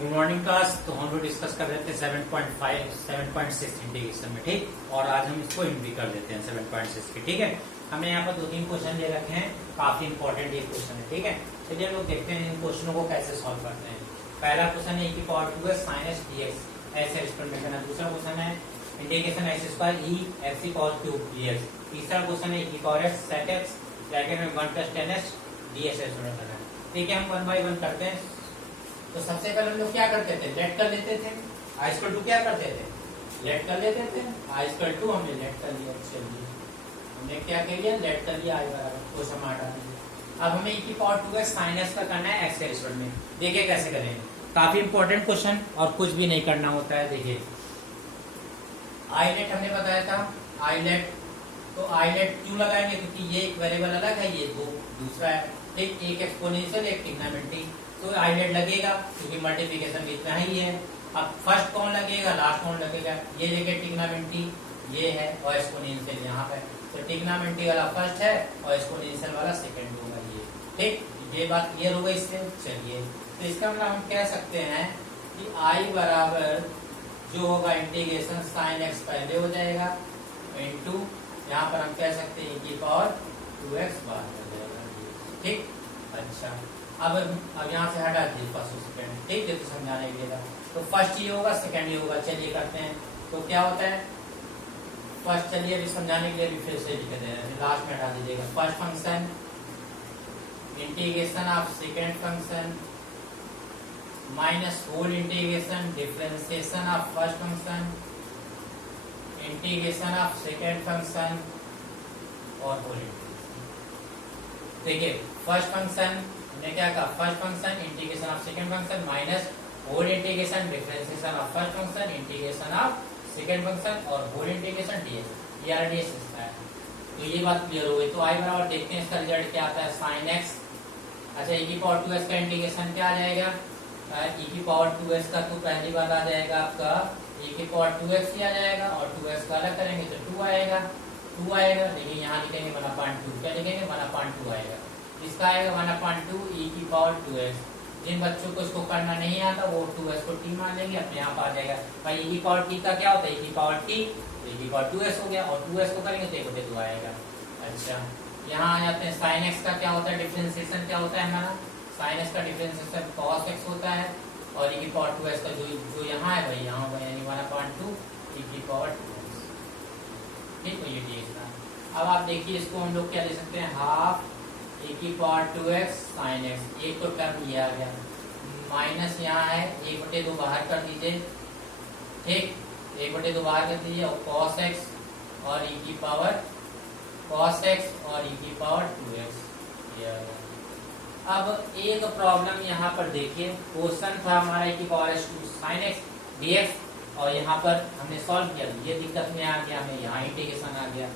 Good morning class. तो हम लोग डिस्कस कर रहे थे 7.5 7.6 इंटीग्रेशन में, ठीक। और आज हम इसको इन भी कर देते हैं 7.6 की, ठीक है। हमने यहाँ पर 2-3 क्वेश्चन दे रखे हैं, काफी इंपॉर्टेंट ये क्वेश्चन है, ठीक है। चलिए हम लोग देखते हैं इन क्वेश्चनों को कैसे सॉल्व करते हैं। पहला क्वेश्चन है e की power 2x sin x dx, ऐसे एक्सपेरिमेंट करना। दूसरा क्वेश्चन है integration x square e x की पावर क्यूब dx। तीसरा क्वेश्चन है e की power x sec x bracket में 1 + 10x dx एक्सपेरिमेंट करना है। ठीक है, हम 1 बाय 1 करते हैं। तो सबसे पहले हम लोग क्या करते थे, लेट कर लेते थे। आई स्क्वायर टू क्या करते थे, लेट कर लेते थे। आई स्क्वायर टू हमने लेट कर लिया। चलिए हमने क्या कर लिया, लेट कर लिया। आई बराबर क्वेश्चन हटा दीजिए। अब हमें e की पावर 2x sin x का करना है x के रिस्पेक्ट में। देखिए कैसे करेंगे, काफी इंपॉर्टेंट क्वेश्चन और कुछ भी नहीं करना होता है। देखिए आई लेट हमने बताया था, आई लेट। तो आई लेट क्यों लगाएंगे, क्योंकि ये एक वेरिएबल अलग है, ये दो दूसरा है, ठीक। एक एक्सपोनेंशियल एक ट्रिग्नोमेट्री। तो आई लेट लगेगा क्योंकि मल्टीप्लिकेशन भी इतना ही है। अब फर्स्ट कौन लगेगा, लास्ट कौन लगेगा। ये देखिए ट्रिग्नोमेट्री ये है और एक्सपोनेंशियल यहाँ पे। तो ट्रिग्नोमेट्री वाला फर्स्ट है और एक्सपोनेंशियल वाला सेकंड होगा ये, ठीक। ये बात क्लियर हो गई इससे। चलिए तो इसका मतलब हम कह सकते हैं कि आई बराबर जो होगा इंटीग्रेशन साइन एक्स पहले हो जाएगा इनटू यहाँ पर हम कह सकते हैं की पावर 2x बार हो जाएगा, ठीक। अच्छा अब यहाँ से हटा दीजिए फर्स्ट और सेकंड, ठीक है। तो समझाने के लिए तो फर्स्ट ये होगा, सेकंड ये होगा। चलिए करते हैं। तो क्या होता है फर्स्ट, चलिए अभी समझाने के लिए भी फिर से लिख दे रहे हैं, लास्ट में हटा दीजिएगा। First function integration of second function minus whole integration differentiation of first function integration of second function और होल इंटीग्रेशन। देखिए फर्स्ट फंक्शन ने क्या कहा, first function integration of second function minus whole integration differentiation of first function integration of second function और whole integration dx. ये RDS है। तो ये बात क्लियर हो गई। तो आई बराबर देखते हैं इसका रिजल्ट क्या आता है, साइन एक्स। अच्छा e की पावर 2x का इंटीग्रेशन क्या आ जाएगा, e की पावर 2x का तो पहली बार आ जाएगा आपका e की पावर 2x ही आ जाएगा और 2x का अलग करेंगे तो 2 आएगा। 2 आएगा, लेकिन यहाँ लिखेंगे 1/2। क्या लिखेंगे, 1/2 आएगा। इसका आएगा 1/2 e की पावर 2x। जिन बच्चों को इसको करना नहीं आता वो 2x को t मान लेंगे, अपने आप आ जाएगा। भाई e की पावर t का क्या होता है, e की पावर t, e की पावर 2x हो गया और 2x को करेंगे तो 1/2 आएगा। अच्छा यहाँ आ जाते हैं, साइन x का क्या होता है, डिफरेंशिएशन क्या होता है हमारा, साइन x का डिफरेंशिएशन cos x होता है और e की पावर 2x का जो यहाँ है भाई यहाँ होगा, यानी 1/2 e की पावर 2x, ठीक है। ये dx था। अब आप देखिए इसको हम लोग क्या ले सकते हैं, हाफ e की पावर 2x sin x। एक तो टर्म ये आ गया, माइनस यहाँ है 1/2 बाहर कर दीजिए, ठीक। 1/2 बाहर कर दीजिए और cos x और e की पावर cos x और e की पावर 2x ये आ गया। अब एक प्रॉब्लम यहाँ पर देखिए, क्वेश्चन था हमारा e की पावर sin x dx और यहाँ पर हमने सॉल्व किया, ये दिक्कत में आ गया, हमें यहाँ इंटीग्रेशन आ गया।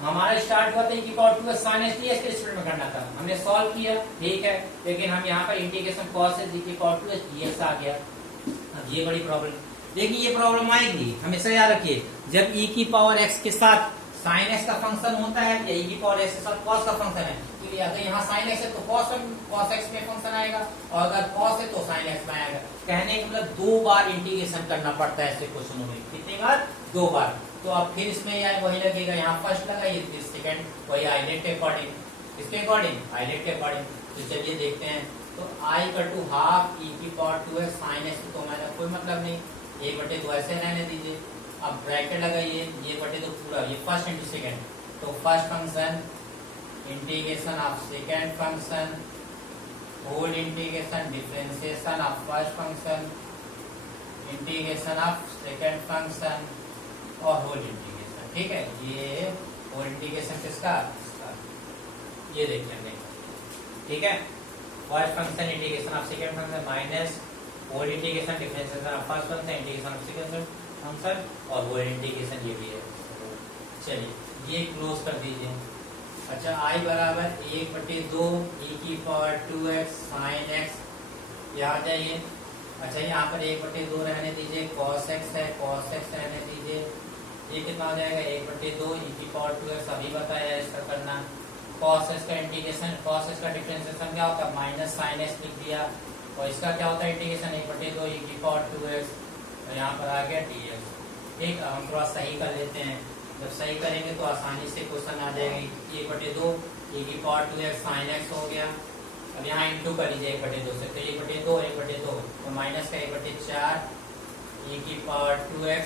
हमारा स्टार्ट हुआ था e की power 2x sin x dx के रिस्पेक्ट में करना था, हमने सॉल्व किया, ठीक है। लेकिन हम यहाँ पर इंटीग्रेशन cos x e की पावर 2x dx आ गया। अब ये बड़ी प्रॉब्लम, देखिए ये प्रॉब्लम आएगी, हमेशा याद रखिए। जब e की पावर x के साथ sin x का फंक्शन होता है या e की पावर x के साथ cos का फंक्शन है, तो अगर यहाँ sin x है तो cos x में फंक्शन आएगा और अगर cos है तो sin x में आएगा। कहने का मतलब 2 बार इंटीग्रेशन करना पड़ता है ऐसे क्वेश्चनों में। कितनी बार, 2 बार। तो अब फिर इसमें यार वही लगेगा, यहाँ फर्स्ट लगा, ये फिर सेकंड, वही आइलेट के अकॉर्डिंग, इसके अकॉर्डिंग आइलेट के अकॉर्डिंग। तो चलिए देखते हैं। तो I equal to half e की पावर 2x sin x, तो मेरा कोई मतलब नहीं, 1/2 ऐसे रहने दीजिए। अब ब्रैकेट लगाइए, ये 1/2 पूरा, ये फर्स्ट इंटू सेकंड। तो first function integration of second function whole integration differentiation of first function integration of second function और होल इंटीग्रेशन, ठीक है। ये होल इंटीग्रेशन किसका, ये देख लेंगे, ठीक है। First function integration of second function minus whole integration differentiation of first function integration of second function और होल इंटीग्रेशन ये भी है। चलिए ये क्लोज कर दीजिए। अच्छा आई बराबर 1/2 e की पावर 2x sin x, यहाँ जाइए। अच्छा यहाँ पर 1/2 रहने दीजिए, cos x है, cos x रहने दीजिए। ये कितना हो जाएगा, 1/2 e की पावर 2x, अभी बताया इसका करना। cos x का इंटीग्रेशन, cos x का डिफरेंशिएशन क्या होता है, माइनस sin x लिख दिया और इसका क्या होता है इंटीग्रेशन 1/2 e की पावर 2x, और यहाँ पर आ गया dx। ठीक, अब हम थोड़ा सही कर लेते हैं। जब सही करेंगे तो आसानी से क्वेश्चन आ जाएगा। 1/2 e की पावर 2x sin x हो गया। अब यहाँ इंटू कर लीजिए 1/2 से, तो 1/2 1/2 तो माइनस का 1/4 e की पावर 2x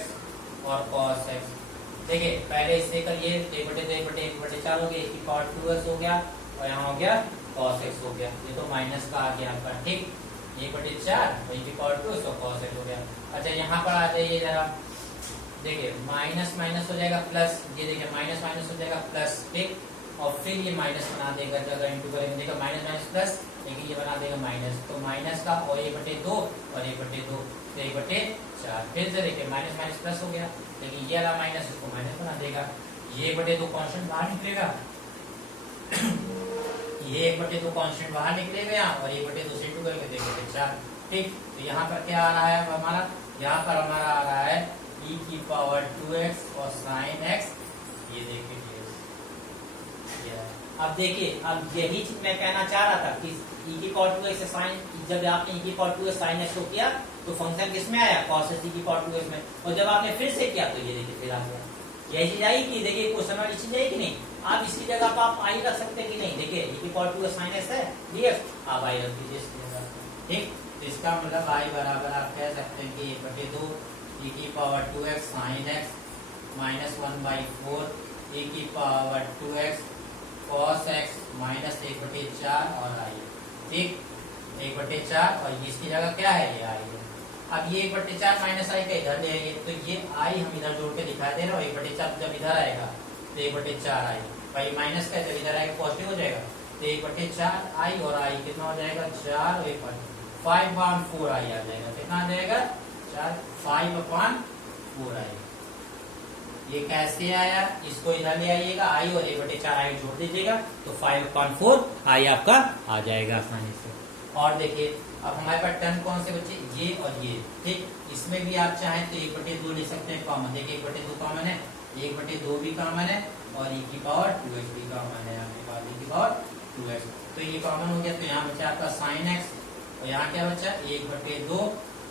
और cos x। देखिए पहले इससे करिए, 1/2 हो गया, e की पावर 2x हो गया और यहाँ हो गया cos x हो गया। ये तो माइनस का आ गया आपका। ठीक, 1/4 e की पावर 2 और cos x हो गया। अच्छा यहाँ पर आ जाइए जरा, देखिए माइनस माइनस हो जाएगा प्लस, ये देखिए माइनस माइनस हो जाएगा प्लस। ठीक, और फिर ये माइनस बना देगा, जब इंटू करेंगे देखिए माइनस माइनस प्लस, लेकिन ये बना देगा माइनस, तो माइनस का और 1/2 और 1/2 तो 1/4। फिर से देखिए माइनस माइनस प्लस हो गया, लेकिन ये वाला माइनस इसको माइनस बना देगा। ये 1/2 कांस्टेंट बाहर निकलेगा ये 1/2 कांस्टेंट बाहर निकलेगा यहाँ, और 1/2 से इंटू करेंगे तो 1/4। ठीक, तो यहाँ पर क्या आ रहा है हमारा, यहाँ पर हमारा आ रहा है e की पावर 2x और sin x। ये देखिए अब देखिए, अब यही चीज मैं कहना चाह रहा था कि e की पावर 2x से sin, जब आपने e की पावर 2x sin x को किया तो फंक्शन किसमें आया, cos x e की पावर 2x में, और जब आपने फिर से किया तो ये देखिए फिर आ गया। यही चीज आई कि देखिए क्वेश्चन वाली चीज आई कि नहीं। आप इसकी जगह पर आप आई रख सकते हैं कि नहीं। देखिए e की पावर 2x sin x है dx, आप आई रख दीजिए इसकी जगह। ठीक, तो इसका मतलब i बराबर आप कह सकते हैं कि 1/2 e की power 2x sin x minus 1/4 e की power 2x cos x minus 1/4 और i। ठीक, 1/4 और इसकी जगह क्या है, ये i है। अब ये 1/4 माइनस i का इधर ले आइए, तो ये i हम इधर जोड़ के दिखा दे रहे हो। 1/4 जब इधर आएगा तो 1/4 i, भाई माइनस का जब इधर आएगा पॉजिटिव हो जाएगा, तो 1/4 i और i कितना हो जाएगा 4 और 5/4 i आ जाएगा। कितना आ जाएगा 5/4 i। ये कैसे आया, इसको इधर ले आइएगा i और 1/4 i जोड़ दीजिएगा तो 5/4 i आपका आ जाएगा आसानी से। और देखिए अब हमारे पास टर्म कौन से बच्चे, ये और ये। ठीक, इसमें भी आप चाहें तो 1/2 ले सकते हैं कॉमन। देखिए 1/2 कॉमन है, 1/2 भी कॉमन है और e की पावर 2x भी कॉमन है। आपके पास e की पावर 2x, तो ये कॉमन हो गया, तो यहाँ बचा आपका sin x और यहाँ क्या बचा 1/2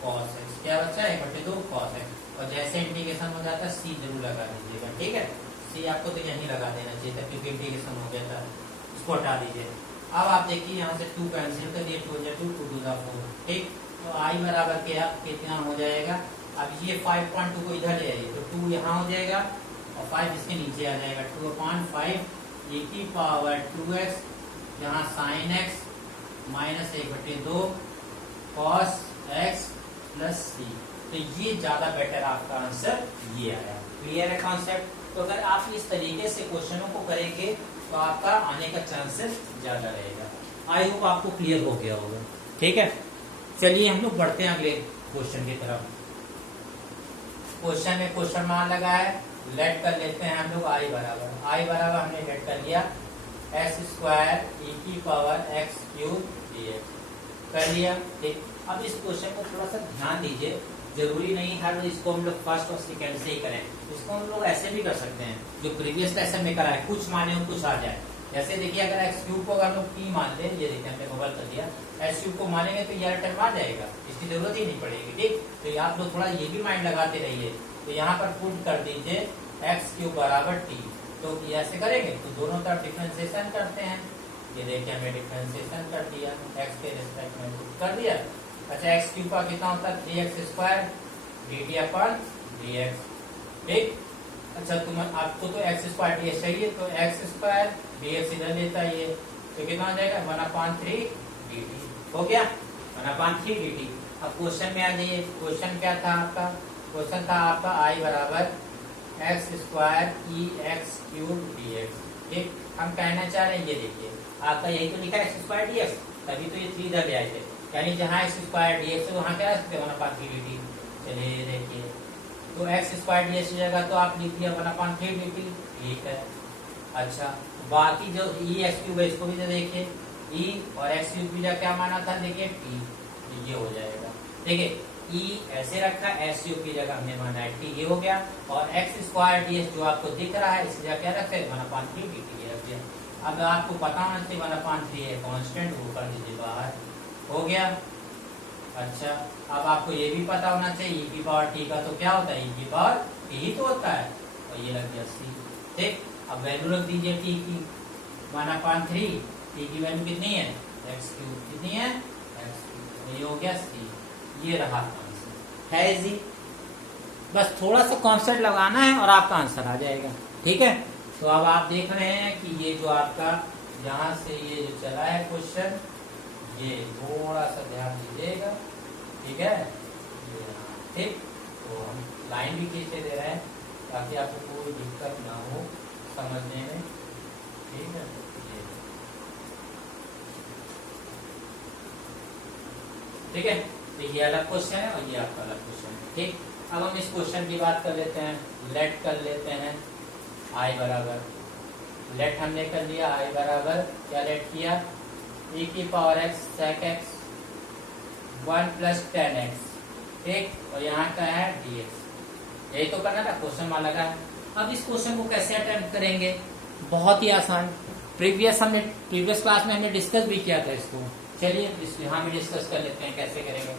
cos x। क्या बचा 1/2 cos x। और जैसे इंटीग्रेशन हो जाता है c जरूर लगा दीजिएगा। ठीक है, c आपको तो यहीं लगा देना चाहिए था क्योंकि इंटीग्रेशन हो गया था, इसको हटा दीजिए। अब आप देखिए यहाँ से 2 कैंसिल कर दिए, 2 2 2 2 4। ठीक, तो i बराबर क्या कितना हो जाएगा, अब ये 5.2 को इधर ले आइए तो 2 यहाँ हो जाएगा और 5 इसके नीचे आ जाएगा। 2/5 e की पावर 2x यहाँ sin x minus 1/2 cos x plus c। तो ये ज्यादा बेटर आपका आंसर ये आया। क्लियर है कॉन्सेप्ट। तो अगर आप इस तरीके से क्वेश्चनों को करेंगे तो आपका आने का चांसेस ज्यादा रहेगा। आई होप आपको क्लियर हो गया होगा। ठीक है, चलिए हम लोग बढ़ते हैं अगले क्वेश्चन की तरफ। क्वेश्चन में क्वेश्चन मान लगा है, लेट कर लेते हैं हम लोग i बराबर हमने लेट कर लिया x² e की पावर x³ dx कर लिया। ठीक, अब इस क्वेश्चन को थोड़ा सा ध्यान दीजिए, जरूरी नहीं हर इसको हम लोग फर्स्ट और सेकंड से ही करें। इसको हम लोग ऐसे भी कर सकते हैं जो प्रीवियस लेसन में करा है, कुछ माने कुछ आ जाए। जैसे देखिए अगर x³ को अगर लोग p मान ले, ये देखिए हमने बबल कर दिया, x³ को मानेंगे तो ये टर्म आ जाएगा, इसकी जरूरत ही नहीं पड़ेगी। ठीक, तो आप लोग थोड़ा ये भी माइंड लगाते रहिए। तो यहाँ पर पुट कर दीजिए x³ बराबर t, तो ऐसे करेंगे तो दोनों तरफ डिफरेंशिएशन करते हैं। ये देखिए हमने डिफरेंशिएशन कर दिया, x के रिस्पेक्ट में कर दिया। अच्छा x³ का कितना होता है 3x² dt/dx। ठीक, अच्छा तुम आपको तो x² dx चाहिए, तो x² dx इधर लेता है ये, तो कितना हो जाएगा 1/3 dt। हो गया 1/3 dt। अब क्वेश्चन में आ जाइए, क्वेश्चन क्या था आपका, क्वेश्चन था आपका i बराबर x² e(x³ dx। ठीक, हम कहना चाह रहे हैं, ये देखिए आपका यही तो लिखा है x² dx, तभी तो ये 3 इधर ले आए थे, यानी जहाँ x² dx है वहाँ क्या रख सकते 1/3 dt। चलिए देखिए, तो x² dx की जगह तो आप लिख लिया 1/3 dt। ठीक है, अच्छा बाकी जो e(x³ है इसको भी तो देखिए, e और x³ की जगह क्या माना था, देखिए t, ये हो जाएगा। देखिए e ऐसे रखा, x³ की जगह हमने माना है t, ये हो गया। और x² dx जो आपको दिख रहा है इसकी जगह क्या रखते हैं 1/3 dt, ये रख दिया। अब आपको पता होना चाहिए 1/3 है कांस्टेंट, वो कर दीजिए बाहर। हो गया, अच्छा, अब आपको ये भी पता होना चाहिए ई की पावर टी का तो क्या होता है, ई की पावर टी ही तो होता है, और ये लग गया सी। ठीक, अब वैल्यू रख दीजिए टी की 1/3, टी की वैल्यू कितनी है x3, कितनी है x3, ये हो गया सी, ये रहा आंसर है जी। बस थोड़ा सा कॉन्सेप्ट लगाना है और आपका आंसर आ जाएगा। ठीक है, तो अब आप देख रहे हैं कि ये जो आपका यहाँ से ये जो चला है क्वेश्चन, ये थोड़ा सा ध्यान दीजिएगा। ठीक है, ये यहाँ, ठीक, तो हम लाइन भी खींचे दे रहे हैं ताकि आपको कोई दिक्कत ना हो समझने में। ठीक है, ठीक है, तो ये अलग क्वेश्चन है और ये आपका अलग क्वेश्चन है। ठीक, अब हम इस क्वेश्चन की बात कर लेते हैं, लेट कर लेते हैं आई बराबर, लेट हमने कर लिया आई बराबर, क्या लेट किया, e की power x sec x 1 + 10x, ठीक, और यहाँ का है dx, यही तो करना था, क्वेश्चन वाला का है। अब इस क्वेश्चन को कैसे अटेम्प्ट करेंगे, बहुत ही आसान, प्रीवियस क्लास में हमने डिस्कस भी किया था इसको। चलिए यहाँ भी डिस्कस कर लेते हैं कैसे करेंगे।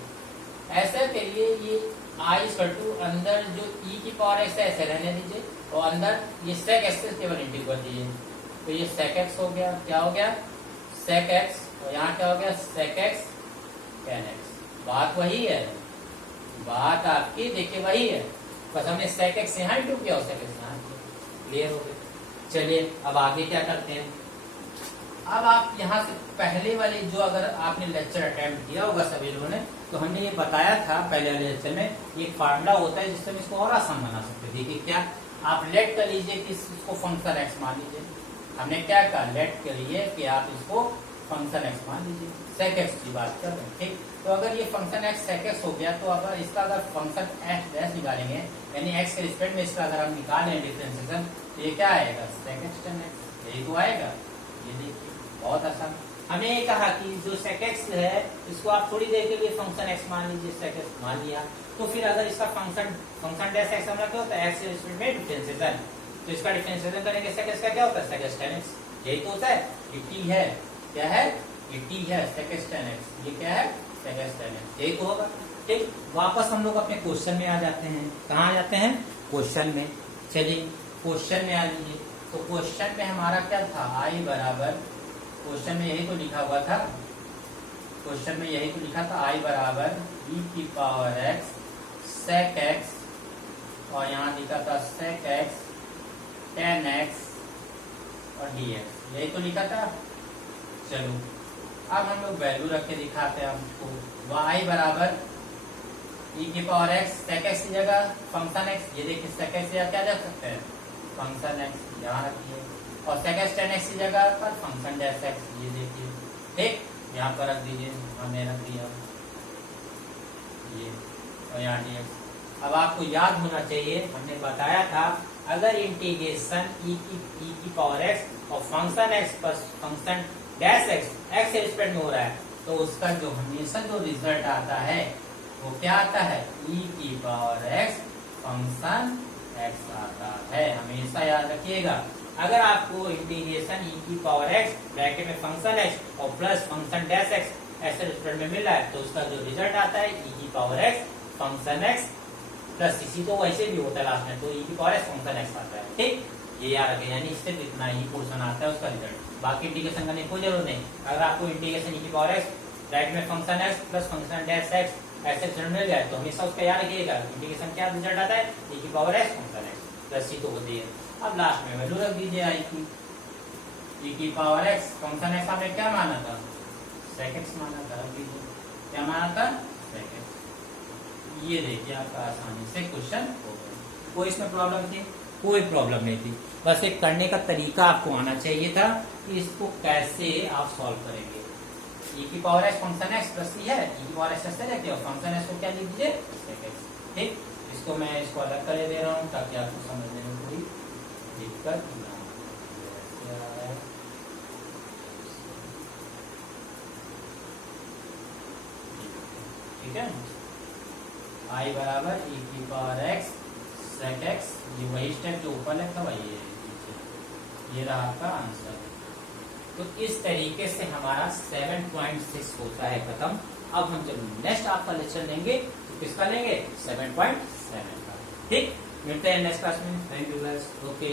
ऐसा करिए, ये i = अंदर जो e की पावर x है ऐसे रहने दीजिए, और अंदर ये sec x से केवल इंटीग्रेट कर दीजिए, तो ये sec x हो गया, क्या हो गया sec x, और यहाँ क्या हो गया sec x tan x। बात वही है, बात आपकी देखिए वही है, बस हमने sec x यहाँ इंटू किया और sec x यहाँ किया, क्लियर हो गया। चलिए अब आगे क्या करते हैं। अब आप यहाँ से पहले वाले जो अगर आपने लेक्चर अटेम्प्ट किया होगा सभी लोगों ने, तो हमने ये बताया था पहले वाले लेक्चर में, एक फार्मूला होता है जिससे हम इसको और आसान बना सकते हैं। देखिए क्या, आप लेट कर लीजिए कि इसको फंक्शन x मान लीजिए, हमने क्या कहा लेट करिए कि आप इसको फंक्शन x मान लीजिए, sec x की बात कर रहे हैं। ठीक, तो अगर ये फंक्शन x sec x हो गया, तो अगर इसका अगर फंक्शन f डैश निकालेंगे, यानी x के रिस्पेक्ट में इसका अगर हम निकालें डिफरेंशिएशन, तो ये क्या आएगा sec x tan x, यही तो आएगा। ये देखिए बहुत आसान, हमने ये कहा कि जो sec x है इसको आप थोड़ी देर के लिए फंक्शन x मान लीजिए, sec x मान लिया, तो फिर अगर इसका फंक्शन डैश x हमारा क्या होता है x के रिस्पेक्ट में डिफरेंशिएशन, तो इसका डिफरेंशिएशन करेंगे sec x का क्या होता है sec x tan x, यही तो होता है। ये t है, क्या है ये t है sec x tan x, ये क्या है sec x tan x, यही तो होगा। ठीक, वापस हम लोग अपने क्वेश्चन में आ जाते हैं, कहाँ आ जाते हैं क्वेश्चन में। चलिए क्वेश्चन में आ लीजिए, तो क्वेश्चन में हमारा क्या था आई बराबर, क्वेश्चन में यही तो लिखा हुआ था, क्वेश्चन में यही तो लिखा था आई बराबर e की पावर x sec x, और यहाँ लिखा था sec x tan x और dx, यही तो लिखा था। चलो अब हम लोग वैल्यू रख के दिखाते हैं हमको, y बराबर e की पावर x sec x की जगह फंक्शन x, ये देखिए sec x या क्या रख सकते हैं फंक्शन x, यहाँ रखिए, और sec x tan x की जगह पर फंक्शन डैश x, ये देखिए, ठीक, यहाँ पर रख दीजिए, हमने रख दिया ये, और यहाँ dx। अब आपको याद होना चाहिए, हमने बताया था अगर इंटीग्रेशन e की पावर x और फंक्शन x पर फंक्शन डैश x के रिस्पेक्ट में हो रहा है, तो उसका जो हमेशा जो रिजल्ट आता है वो क्या आता है e की पावर x फंक्शन x आता है, हमेशा याद रखिएगा। अगर आपको इंटीग्रेशन e की पावर x ब्रैकेट में फंक्शन x और प्लस फंक्शन डैश x ऐसे रिस्पेक्ट में मिल रहा है, तो उसका जो रिजल्ट आता है e की power x function x plus इसी तो वैसे भी होता है लास्ट में, तो e की पावर x फंक्शन x आता है। ठीक, ये याद रखें, यानी इससे इतना ही पोर्शन आता है उसका रिजल्ट, बाकी इंटीग्रेशन करने की कोई जरूरत नहीं। अगर आपको इंटीग्रेशन e की पावर x ब्रैकेट में function x plus function dash x ऐसे रिजल्ट मिल जाए, तो हमेशा उसका याद रखिएगा इंटीग्रेशन क्या रिजल्ट आता है e की power x function x plus c तो होती है। अब लास्ट में वैल्यू रख दीजिए आई की, e की पावर x फंक्शन x हमने क्या माना था sec x माना था, रख दीजिए क्या माना था sec x। ये देखिए आपका आसानी से क्वेश्चन हो गया, कोई इसमें प्रॉब्लम थी? कोई प्रॉब्लम नहीं थी, बस एक करने का तरीका आपको आना चाहिए था कि इसको कैसे आप सॉल्व करेंगे। e की power x function x plus c है, e की पावर x ऐसे रहती है और फंक्शन x को क्या लिख दीजिए sec x। ठीक, इसको मैं इसको अलग कर दे रहा हूँ ताकि आपको समझने में कोई दिक्कत ना हो। ठीक है, i बराबर e की पावर x sec x, ये वही स्टेप जो ऊपर लिखा वही है, ये रहा आपका आंसर। तो इस तरीके से हमारा 7.6 होता है खत्म। अब हम जब नेक्स्ट आपका लेक्चर लेंगे तो किसका लेंगे, 7.7 का। ठीक, मिलते हैं नेक्स्ट क्लास में। Thank you guys. ओके।